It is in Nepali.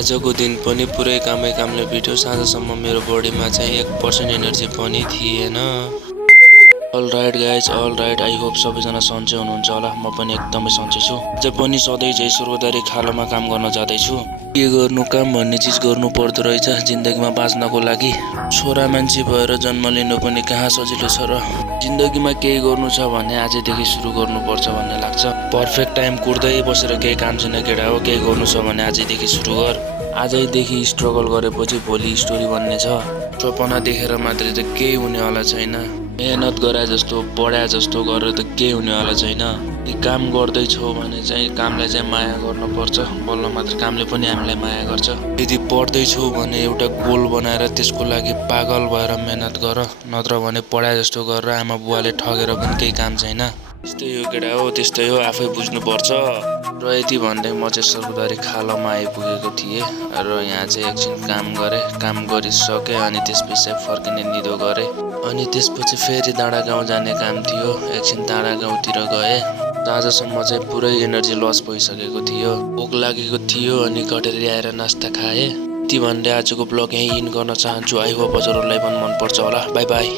आजको दिन पनि पुरै कामले बित्यो। साँझसम्म मेरो बडीमा चाहिँ 1% एनर्जी पनि थिएन। All right guys, all right, I hope सबैजना सन्चै हुनुहुन्छ होला। म पनि एकदमै सन्चै छु। आज पनि सधैँ झै स्वर्गद्वारी खालोमा काम गर्न जाँदैछु। के गर्नु, काम भन्ने चिज गर्नु पर्दो रहेछ जिन्दगीमा बाँच्नको लागि। छोरा मान्छे भएर जन्म लिनु पनि कहाँ सजिलो छ र। जिन्दगीमा केही गर्नु छ भने आजैदेखि सुरु गर्नुपर्छ भन्ने लाग्छ। पर्फेक्ट टाइम कुर्दै बसेर केही काम छैन केटा हो। केही गर्नु छ भने आजैदेखि सुरु गर। आजैदेखि स्ट्रगल गरेपछि भोलि स्टोरी बन्ने छ। सपना देखेर मात्रै त केही हुनेवाला छैन। मेहनत गरे जस्तो पढाए जस्तो गरेर त केही हुनेवाला छैन। काम गर्दैछौ भने चाहिँ कामलाई चाहिँ माया गर्नुपर्छ। बल्ल मात्र कामले पनि हामीलाई माया गर्छ। यदि पढ्दैछौ भने एउटा गोल बनाएर त्यसको लागि पागल भएर मेहनत गर। नत्र भने पढाए जस्तो गरेर आमा बुवाले ठगेर पनि केही काम छैन। त्यस्तै हो केटा हो, त्यस्तै हो, आफै बुझ्नुपर्छ। र यति भन्दै म चाहिँ स्वर्गद्वारी खालोमा आइपुगेको थिएँ र यहाँ चाहिँ एकछिन काम गरेँ। काम गरिसकेँ अनि त्यसपछि चाहिँ फर्किने निदो गरेँ। अनि त्यसपछि फेरि डाँडा गाउँ जाने काम थियो। एकछिन डाँडा गाउँतिर गएँ। आजसम्म चाहिँ पुरै एनर्जी लस भइसकेको थियो। भोक लागेको थियो अनि कटेरी आएर नास्ता खाएँ। यति भन्दै आजको ब्लग यहीँ इन गर्न चाहन्छु। आई होप हजुरहरूलाई पनि मनपर्छ होला। By by.